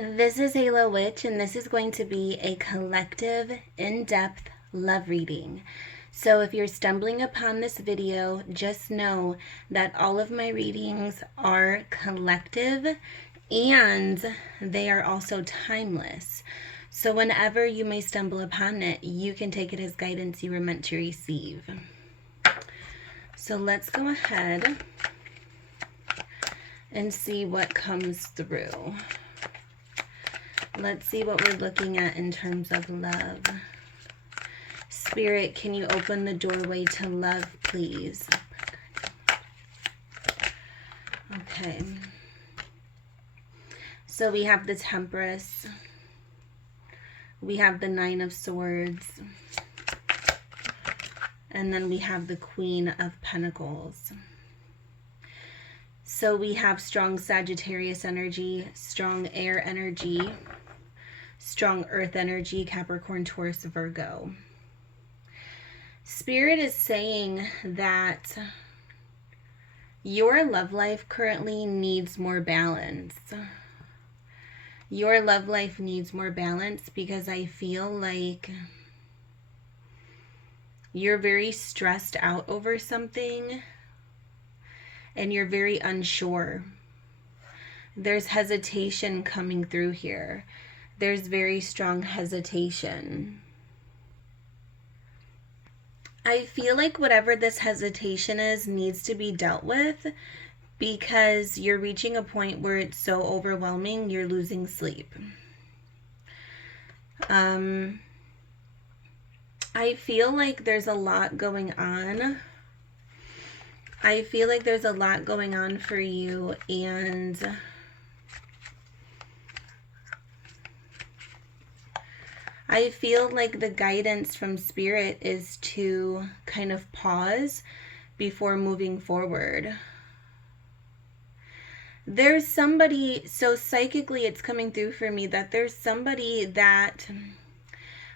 This is Halo Witch, and this is going to be a collective, in-depth love reading. So if you're stumbling upon this video, just know that all of my readings are collective and they are also timeless. So whenever you may stumble upon it, you can take it as guidance you were meant to receive. So let's go ahead and see what comes through. Let's see what we're looking at in terms of love. Spirit, can you open the doorway to love, please? Okay. So we have the Temperance. We have the Nine of Swords. And then we have the Queen of Pentacles. So we have strong Sagittarius energy, strong air energy, strong earth energy, Capricorn, Taurus, Virgo. Spirit is saying that your love life currently needs more balance. Your love life needs more balance because I feel like you're very stressed out over something and you're very unsure. There's hesitation coming through here. There's very strong hesitation. I feel like whatever this hesitation is needs to be dealt with because you're reaching a point where it's so overwhelming, you're losing sleep. I feel like there's a lot going on. I feel like there's a lot going on for you, and I feel like the guidance from Spirit is to kind of pause before moving forward. There's somebody, so psychically it's coming through for me that there's somebody that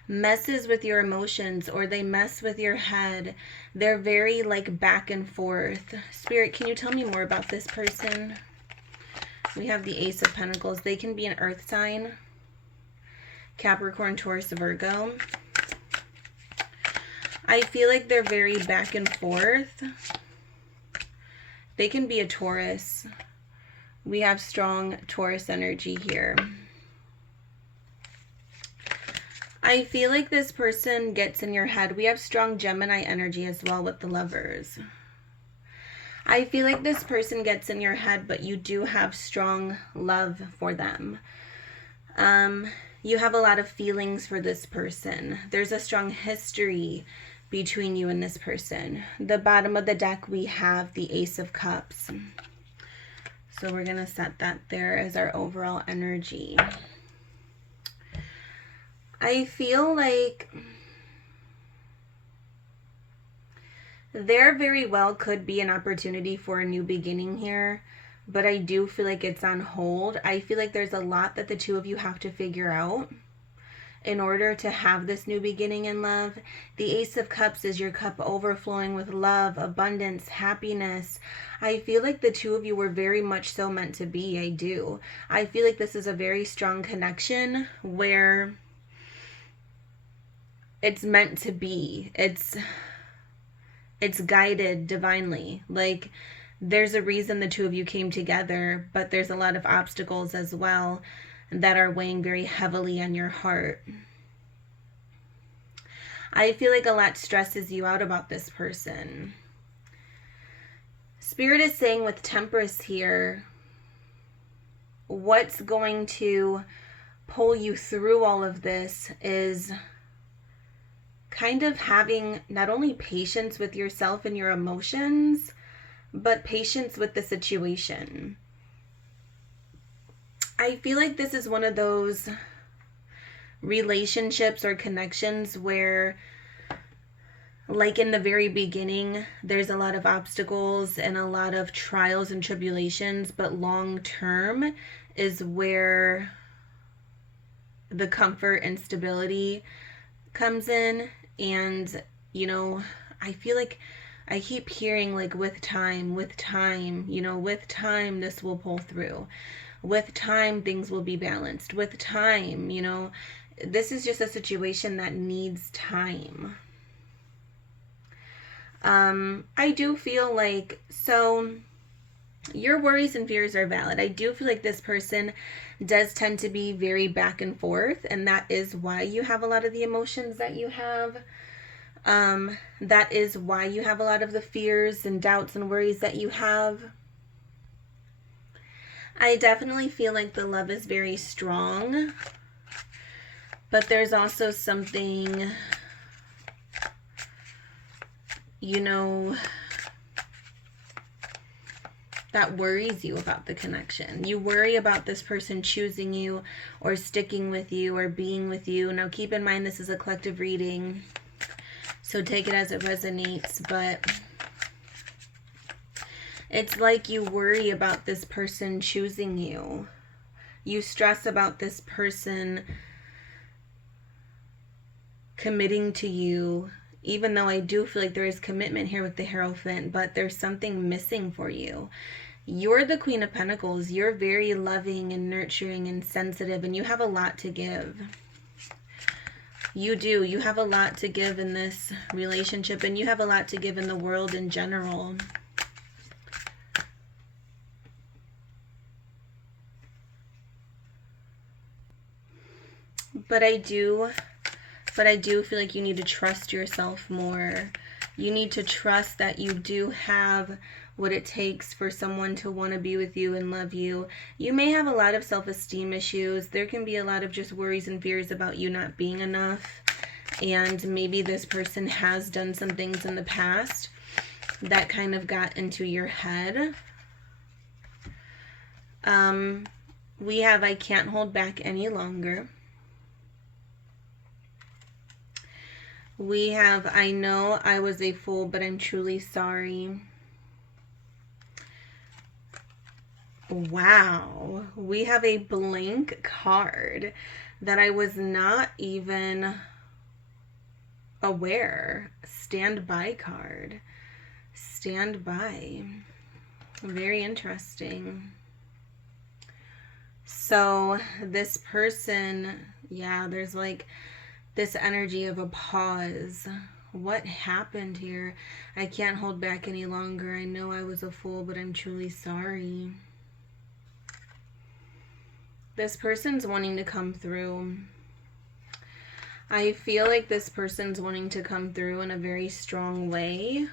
messes with your emotions or they mess with your head. They're very like back and forth. Spirit, can you tell me more about this person? We have the Ace of Pentacles. They can be an earth sign. Capricorn, Taurus, Virgo. I feel like they're very back and forth. They can be a Taurus. We have strong Taurus energy here. I feel like this person gets in your head. We have strong Gemini energy as well with the Lovers. I feel like this person gets in your head, but you do have strong love for them. You have a lot of feelings for this person. There's a strong history between you and this person. The bottom of the deck, we have the Ace of Cups. So we're going to set that there as our overall energy. I feel like there very well could be an opportunity for a new beginning here, but I do feel like it's on hold. I feel like there's a lot that the two of you have to figure out in order to have this new beginning in love. The Ace of Cups is your cup overflowing with love, abundance, happiness. I feel like the two of you were very much so meant to be. I do. I feel like this is a very strong connection where it's meant to be. It's guided divinely. Like, there's a reason the two of you came together, but there's a lot of obstacles as well that are weighing very heavily on your heart. I feel like a lot stresses you out about this person. Spirit is saying with Temperance here, what's going to pull you through all of this is kind of having not only patience with yourself and your emotions, but patience with the situation. I feel like this is one of those relationships or connections where, like in the very beginning, there's a lot of obstacles and a lot of trials and tribulations, but long term is where the comfort and stability comes in. And, you know, I feel like I keep hearing like with time, you know, with time, this will pull through. With time, things will be balanced. With time, you know, this is just a situation that needs time. I do feel like, so your worries and fears are valid. I do feel like this person does tend to be very back and forth, and that is why you have a lot of the emotions that you have. That is why you have a lot of the fears and doubts and worries that you have. I definitely feel like the love is very strong, but there's also something, you know, that worries you about the connection. You worry about this person choosing you or sticking with you or being with you. Now keep in mind this is a collective reading, so take it as it resonates, but it's like you worry about this person choosing you. You stress about this person committing to you, even though I do feel like there is commitment here with the Hierophant, but there's something missing for you. You're the Queen of Pentacles. You're very loving and nurturing and sensitive, and you have a lot to give. You do. You have a lot to give in this relationship, and you have a lot to give in the world in general. But I do feel like you need to trust yourself more. You need to trust that you do have what it takes for someone to want to be with you and love you. You may have a lot of self-esteem issues. There can be a lot of just worries and fears about you not being enough. And maybe this person has done some things in the past that kind of got into your head. We have I can't hold back any longer. We have I know I was a fool, but I'm truly sorry. Wow. We have a blank card that I was not even aware. Stand by card. Stand by. Very interesting. So this person, yeah, there's like this energy of a pause. What happened here? I can't hold back any longer. I know I was a fool, but I'm truly sorry. This person's wanting to come through. I feel like this person's wanting to come through in a very strong way.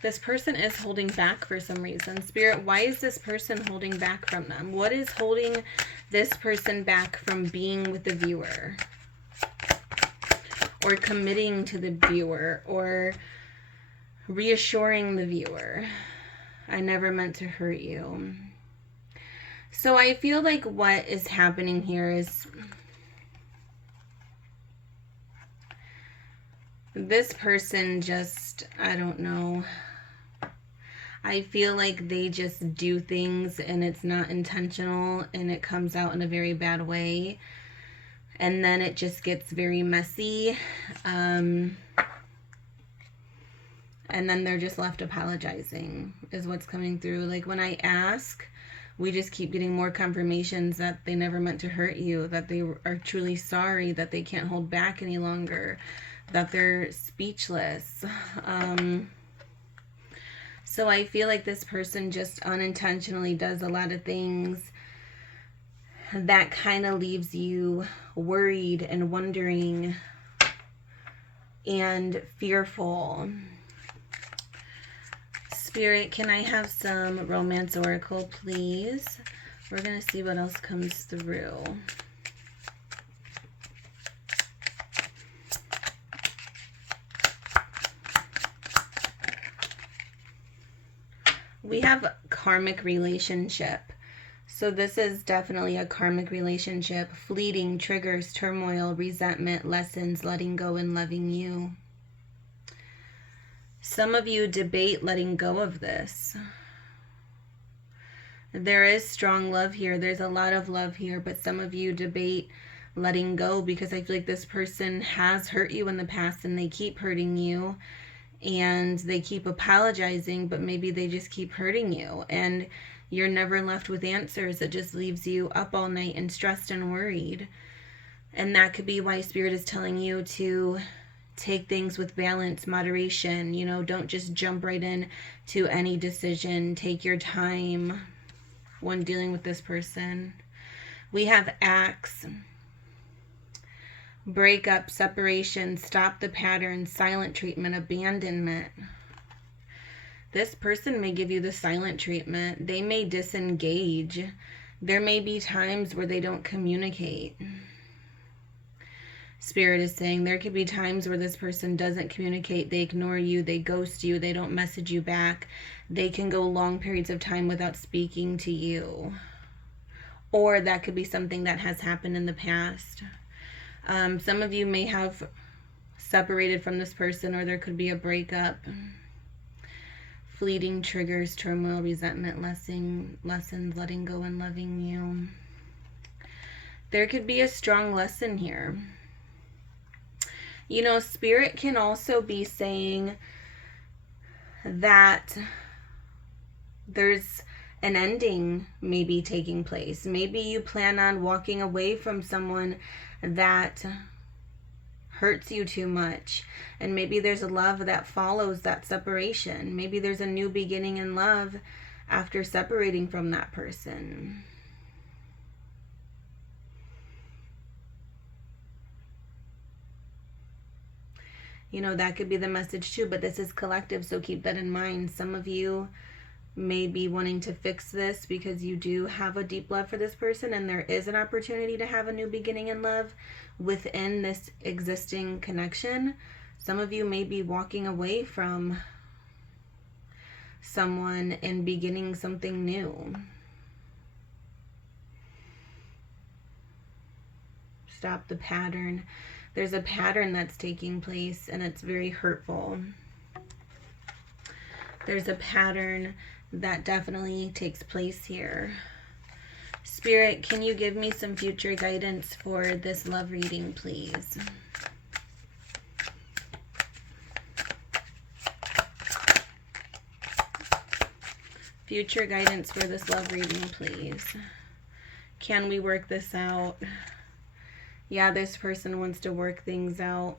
This person is holding back for some reason. Spirit, why is this person holding back from them? What is holding this person back from being with the viewer? Or committing to the viewer? Or reassuring the viewer? I never meant to hurt you. So I feel like what is happening here is this person just, I don't know. I feel like they just do things and it's not intentional and it comes out in a very bad way. And then it just gets very messy. And then they're just left apologizing is what's coming through. Like when I ask, we just keep getting more confirmations that they never meant to hurt you, that they are truly sorry, that they can't hold back any longer, that they're speechless. So I feel like this person just unintentionally does a lot of things that kind of leaves you worried and wondering and fearful. Spirit, can I have some romance oracle, please? We're going to see what else comes through. We have karmic relationship. So this is definitely a karmic relationship. Fleeting, triggers, turmoil, resentment, lessons, letting go and loving you. Some of you debate letting go of this. There is strong love here. There's a lot of love here, but some of you debate letting go because I feel like this person has hurt you in the past and they keep hurting you. and they keep apologizing, but maybe they just keep hurting you, and you're never left with answers. It just leaves you up all night and stressed and worried. And that could be why Spirit is telling you to take things with balance, moderation. You know, don't just jump right in to any decision. Take your time when dealing with this person. We have Axe. Breakup, separation, stop the pattern, silent treatment, abandonment. This person may give you the silent treatment. They may disengage. There may be times where they don't communicate. Spirit is saying there could be times where this person doesn't communicate. They ignore you. They ghost you. They don't message you back. They can go long periods of time without speaking to you. Or that could be something that has happened in the past. Some of you may have separated from this person, or there could be a breakup. Fleeting triggers, turmoil, resentment, lessons, letting go and loving you. There could be a strong lesson here. You know, Spirit can also be saying that there's an ending maybe taking place. Maybe you plan on walking away from someone that hurts you too much, and maybe there's a love that follows that separation. Maybe there's a new beginning in love after separating from that person. You know, that could be the message too, but this is collective, so keep that in mind. Some of you may be wanting to fix this because you do have a deep love for this person, and there is an opportunity to have a new beginning in love within this existing connection. Some of you may be walking away from someone and beginning something new. Stop the pattern. There's a pattern that's taking place, and it's very hurtful. There's a pattern that definitely takes place here. Spirit, can you give me some future guidance for this love reading, please? Future guidance for this love reading, please. Can we work this out? Yeah, this person wants to work things out.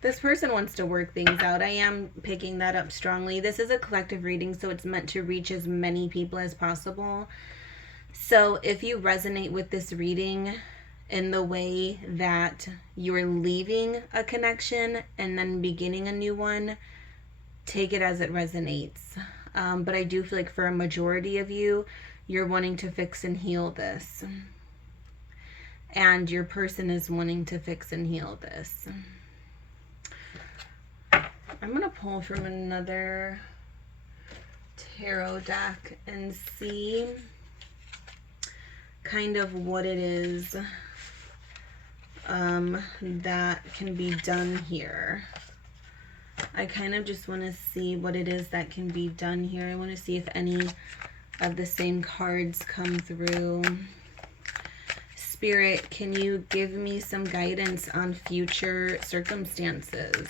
This person wants to work things out. I am picking that up strongly. This is a collective reading, so it's meant to reach as many people as possible. So if you resonate with this reading in the way that you're leaving a connection and then beginning a new one, take it as it resonates. But I do feel like for a majority of you, you're wanting to fix and heal this. And your person is wanting to fix and heal this. I'm going to pull from another tarot deck and see kind of what it is that can be done here. I kind of just want to see what it is that can be done here. I want to see if any of the same cards come through. Spirit, can you give me some guidance on future circumstances?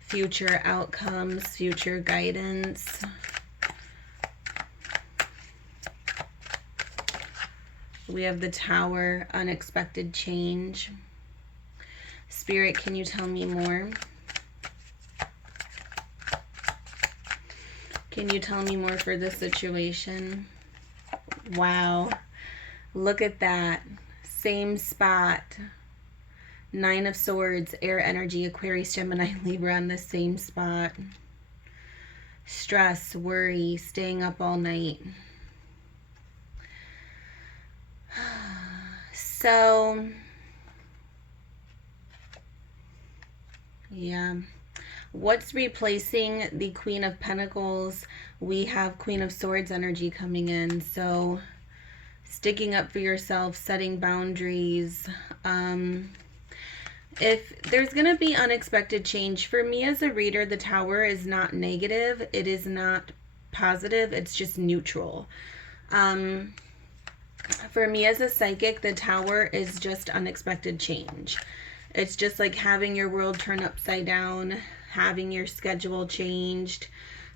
Future outcomes, future guidance. We have the Tower, unexpected change. Spirit, can you tell me more? Can you tell me more for this situation? Wow. Look at that. Same spot. Nine of Swords, air energy, Aquarius, Gemini, Libra on the same spot. Stress, worry, staying up all night. So, yeah. What's replacing the Queen of Pentacles? We have Queen of Swords energy coming in. So, sticking up for yourself, setting boundaries. If there's going to be unexpected change, for me as a reader, the Tower is not negative. It is not positive. It's just neutral. For me as a psychic, the Tower is just unexpected change. It's just like having your world turn upside down, having your schedule changed,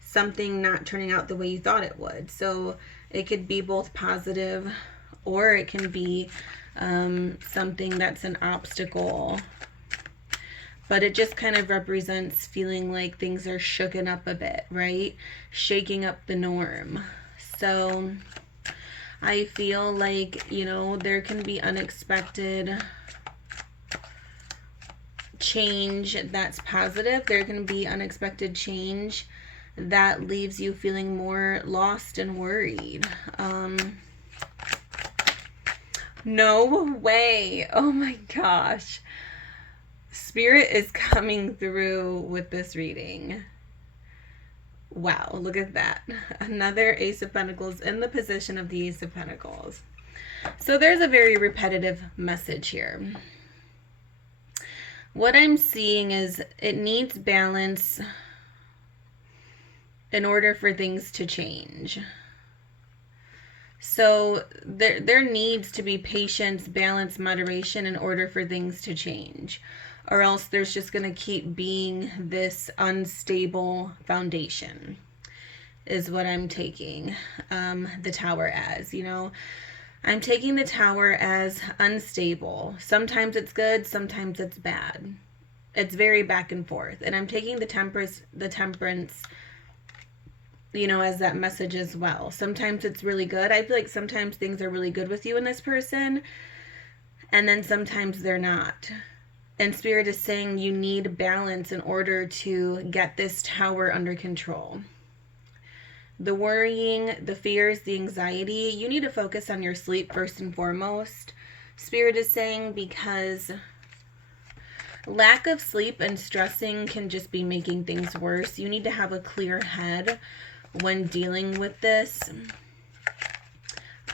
something not turning out the way you thought it would. So it could be both positive, or it can be something that's an obstacle. But it just kind of represents feeling like things are shooken up a bit, right? Shaking up the norm. So I feel like, you know, there can be unexpected change that's positive. There can be unexpected change that leaves you feeling more lost and worried. No way. Oh my gosh. Spirit is coming through with this reading. Wow, look at that. Another Ace of Pentacles in the position of the Ace of Pentacles. So there's a very repetitive message here. What I'm seeing is it needs balance in order for things to change. So there needs to be patience, balance, moderation in order for things to change. Or else there's just going to keep being this unstable foundation, is what I'm taking the Tower as. You know, I'm taking the Tower as unstable. Sometimes it's good, sometimes it's bad. It's very back and forth. And I'm taking the Temperance, you know, as that message as well. Sometimes it's really good. I feel like sometimes things are really good with you and this person, and then sometimes they're not. And Spirit is saying you need balance in order to get this Tower under control. The worrying, the fears, the anxiety, you need to focus on your sleep first and foremost. Spirit is saying, because lack of sleep and stressing can just be making things worse. You need to have a clear head when dealing with this.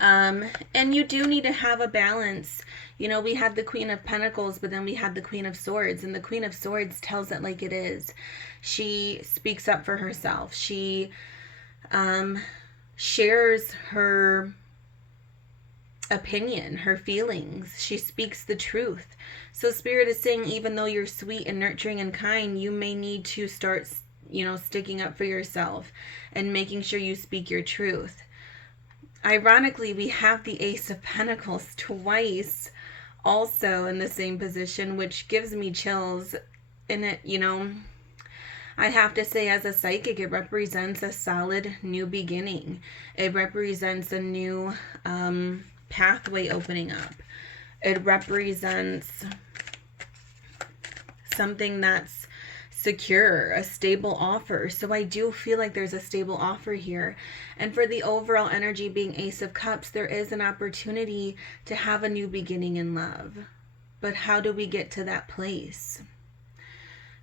And you do need to have a balance. You know, we had the Queen of Pentacles, but then we had the Queen of Swords. And the Queen of Swords tells it like it is. She speaks up for herself. She shares her opinion, her feelings. She speaks the truth. So Spirit is saying, even though you're sweet and nurturing and kind, you may need to start, you know, sticking up for yourself and making sure you speak your truth. Ironically, we have the Ace of Pentacles twice also in the same position, which gives me chills. And it, you know, I have to say, as a psychic, it represents a solid new beginning. It represents a new pathway opening up. It represents something that's secure, a stable offer. So I do feel like there's a stable offer here. And for the overall energy being Ace of Cups, there is an opportunity to have a new beginning in love. But how do we get to that place?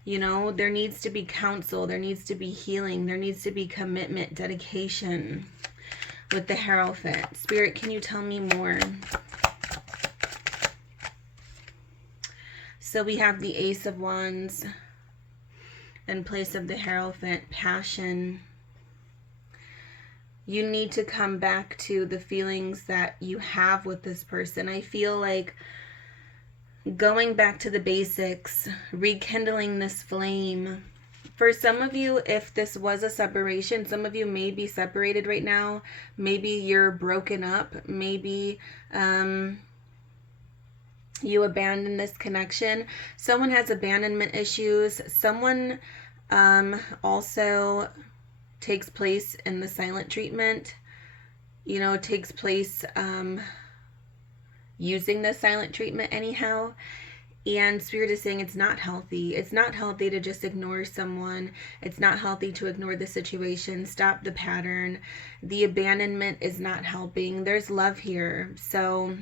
You know, there needs to be counsel, there needs to be healing, there needs to be commitment, dedication with the Hierophant. Spirit, can you tell me more? So we have the Ace of Wands in place of the Hierophant, passion. You need to come back to the feelings that you have with this person. I feel like going back to the basics, rekindling this flame. For some of you, if this was a separation, some of you may be separated right now. Maybe you're broken up. Maybe you abandoned this connection. Someone has abandonment issues. Someone also takes place in the silent treatment. You know, takes place using the silent treatment anyhow. And Spirit is saying it's not healthy. It's not healthy to just ignore someone. It's not healthy to ignore the situation. Stop the pattern. The abandonment is not helping. There's love here. So,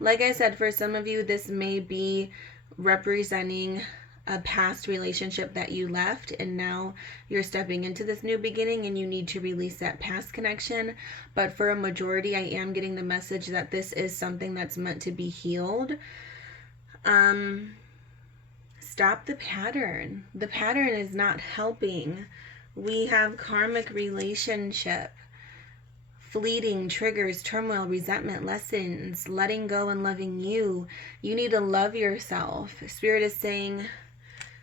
like I said, for some of you, this may be representing a past relationship that you left, and now you're stepping into this new beginning and you need to release that past connection. But for a majority, I am getting the message that this is something that's meant to be healed. Stop the pattern. The pattern is not helping. We have karmic relationship fleeting triggers, turmoil, resentment, lessons, letting go and loving you. You need to love yourself. Spirit is saying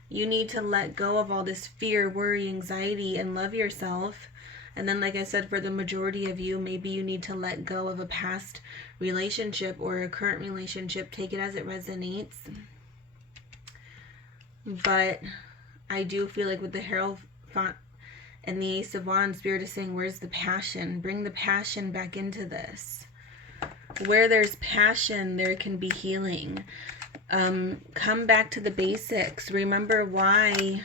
you need to let go of all this fear, worry, anxiety, and love yourself. And then, like I said, for the majority of you, maybe you need to let go of a past relationship or a current relationship. Take it as it resonates. But I do feel like with the Hierophant and the Ace of Wands, Spirit is saying, where's the passion? Bring the passion back into this. Where there's passion, there can be healing. Come back to the basics. Remember why.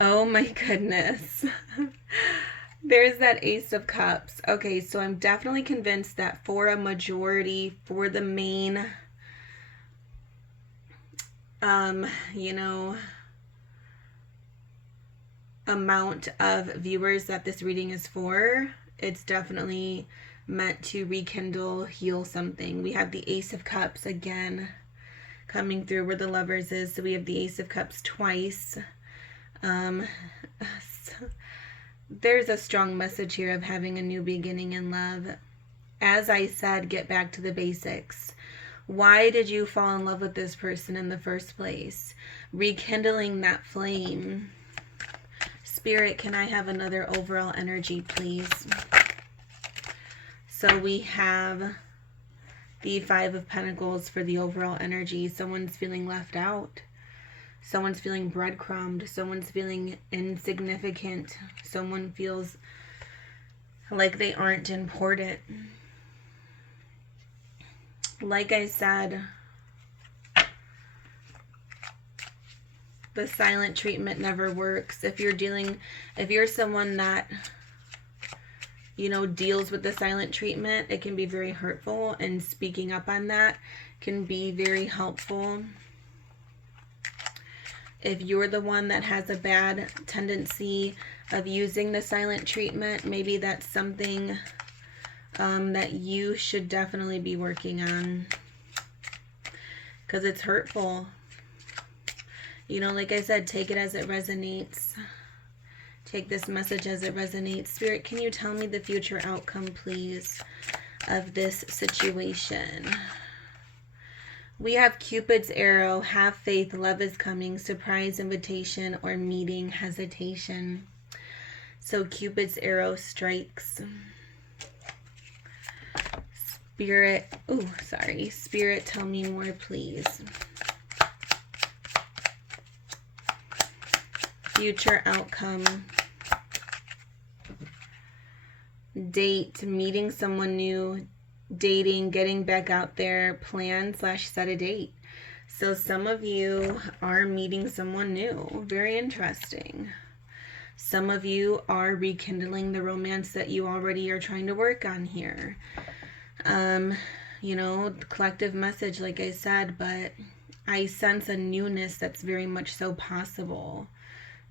Oh my goodness. There's that Ace of Cups. Okay, so I'm definitely convinced that for a majority, for the main, you know, amount of viewers that this reading is for, it's definitely meant to rekindle, heal something. We have the Ace of Cups again coming through where the Lovers is. So we have the Ace of Cups twice. There's a strong message here of having a new beginning in love. As I said, get back to the basics. Why did you fall in love with this person in the first place? Rekindling that flame. Spirit, can I have another overall energy, please? So we have the Five of Pentacles for the overall energy. Someone's feeling left out. Someone's feeling breadcrumbed. Someone's feeling insignificant. Someone feels like they aren't important. Like I said, the silent treatment never works. If you're someone that, you know, deals with the silent treatment, it can be very hurtful, and speaking up on that can be very helpful. If you're the one that has a bad tendency of using the silent treatment, maybe that's something that you should definitely be working on, because it's hurtful. You know, like I said, take it as it resonates. Take this message as it resonates. Spirit, can you tell me the future outcome, please, of this situation? We have Cupid's arrow, have faith, love is coming, surprise, invitation, or meeting, hesitation. So Cupid's arrow strikes. Spirit, tell me more, please. Future outcome. Date, meeting someone new, dating, getting back out there, plan / set a date. So some of you are meeting someone new. Very interesting. Some of you are rekindling the romance that you already are trying to work on here. You know, collective message, like I said, but I sense a newness that's very much so possible.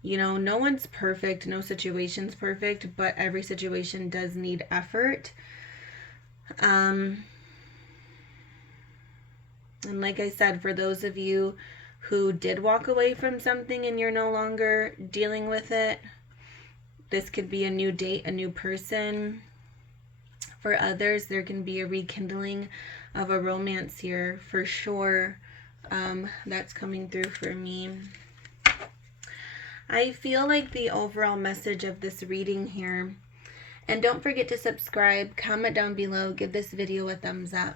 You know, no one's perfect, no situation's perfect, but every situation does need effort. And like I said, for those of you who did walk away from something and you're no longer dealing with it, this could be a new date, a new person. For others, there can be a rekindling of a romance here, for sure. That's coming through for me. I feel like the overall message of this reading here, and don't forget to subscribe, comment down below, give this video a thumbs up.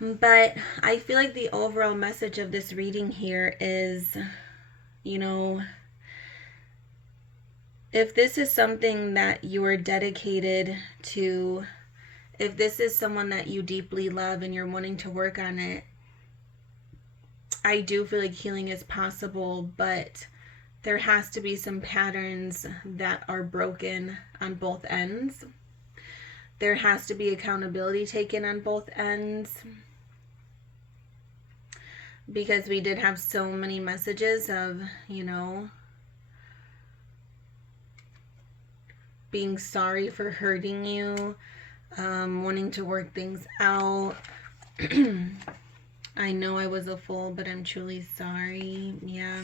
But I feel like the overall message of this reading here is, you know, if this is something that you are dedicated to, if this is someone that you deeply love and you're wanting to work on it, I do feel like healing is possible, but there has to be some patterns that are broken on both ends. There has to be accountability taken on both ends, because we did have so many messages of, you know, being sorry for hurting you, wanting to work things out. I know I was a fool, but I'm truly sorry. Yeah.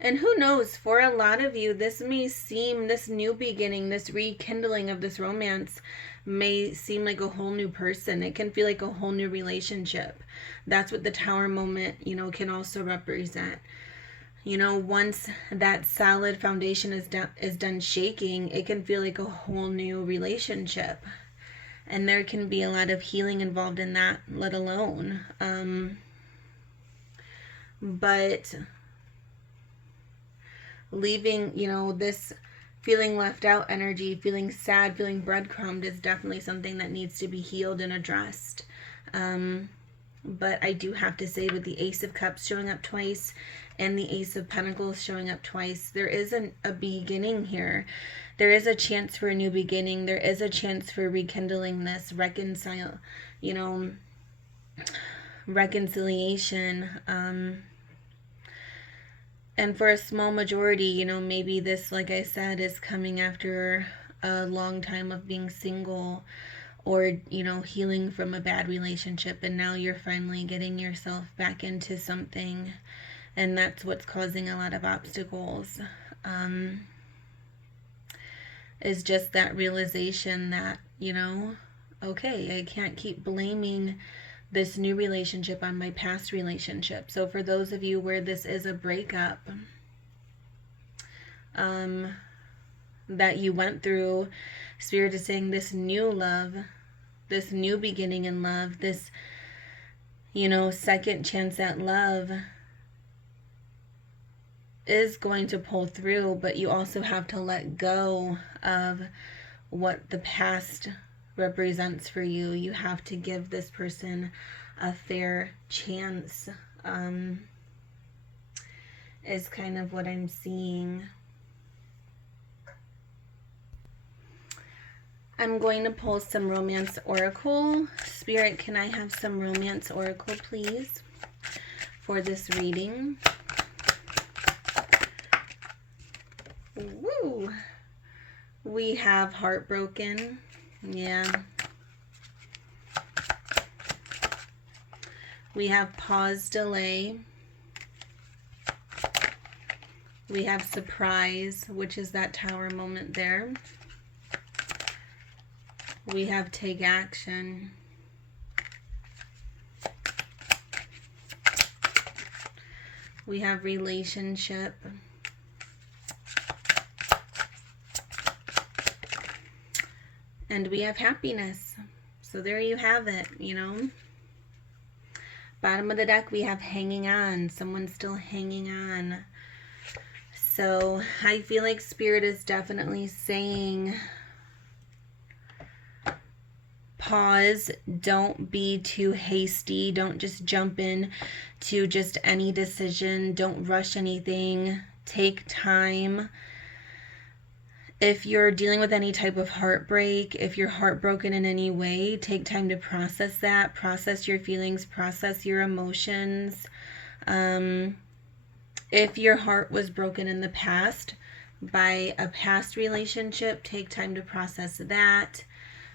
And who knows, for a lot of you, this may seem, this new beginning, this rekindling of this romance may seem like a whole new person. It can feel like a whole new relationship. That's what the Tower moment, you know, can also represent. You know, once that solid foundation is done shaking, it can feel like a whole new relationship. And there can be a lot of healing involved in that, let alone. But leaving, you know, this feeling left out energy, feeling sad, feeling breadcrumbed is definitely something that needs to be healed and addressed. But I do have to say, with the Ace of Cups showing up twice and the Ace of Pentacles showing up twice, there is a beginning here. There is a chance for a new beginning. There is a chance for rekindling this, reconciliation. And for a small majority, you know, maybe this, like I said, is coming after a long time of being single, or, you know, healing from a bad relationship, and now you're finally getting yourself back into something, and that's what's causing a lot of obstacles. Is just that realization that, you know, okay, I can't keep blaming this new relationship on my past relationship. So for those of you where this is a breakup that you went through, Spirit is saying this new love, this new beginning in love, this, you know, second chance at love is going to pull through, but you also have to let go of what the past represents for you. You have to give this person a fair chance, is kind of what I'm seeing. I'm going to pull some Romance Oracle. Spirit, can I have some Romance Oracle, please, for this reading? Woo! We have Heartbroken. Yeah. We have Pause, Delay. We have Surprise, which is that Tower moment there. We have Take Action. We have Relationship. And we have Happiness. So there you have it, you know. Bottom of the deck, we have Hanging On. Someone's still hanging on. So I feel like Spirit is definitely saying, pause. Don't be too hasty. Don't just jump in to just any decision. Don't rush anything. Take time. If you're dealing with any type of heartbreak, if you're heartbroken in any way, take time to process that. Process your feelings. Process your emotions. If your heart was broken in the past by a past relationship, take time to process that.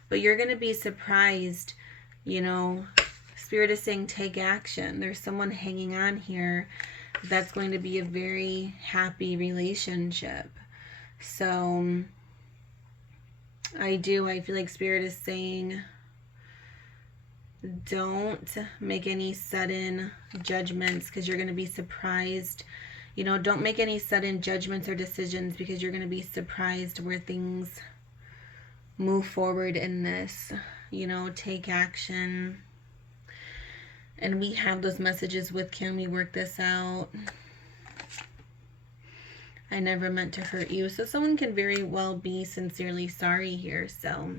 But you're going to be surprised, you know. Spirit is saying take action. There's someone hanging on here that's going to be a very happy relationship. So I feel like Spirit is saying, don't make any sudden judgments, because you're going to be surprised. You know, don't make any sudden judgments or decisions, because you're going to be surprised where things move forward in this. You know, take action. And we have those messages with, can we work this out? I never meant to hurt you. So someone can very well be sincerely sorry here. So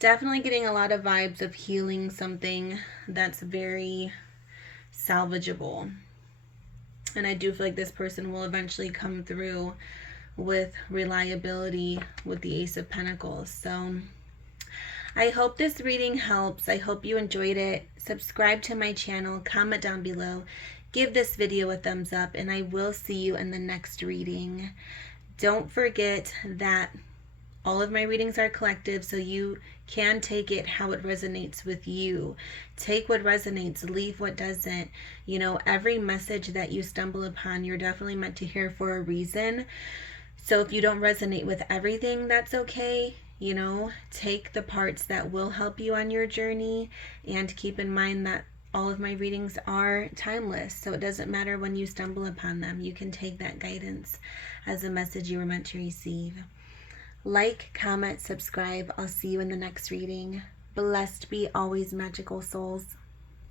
definitely getting a lot of vibes of healing something that's very salvageable. And I do feel like this person will eventually come through with reliability with the Ace of Pentacles. So I hope this reading helps. I hope you enjoyed it. Subscribe to my channel, comment down below, give this video a thumbs up, and I will see you in the next reading. Don't forget that all of my readings are collective, so you can take it how it resonates with you. Take what resonates, leave what doesn't. You know, every message that you stumble upon, you're definitely meant to hear for a reason. So if you don't resonate with everything, that's okay. You know, take the parts that will help you on your journey, and keep in mind that all of my readings are timeless. So it doesn't matter when you stumble upon them. You can take that guidance as a message you were meant to receive. Like, comment, subscribe. I'll see you in the next reading. Blessed be always, magical souls.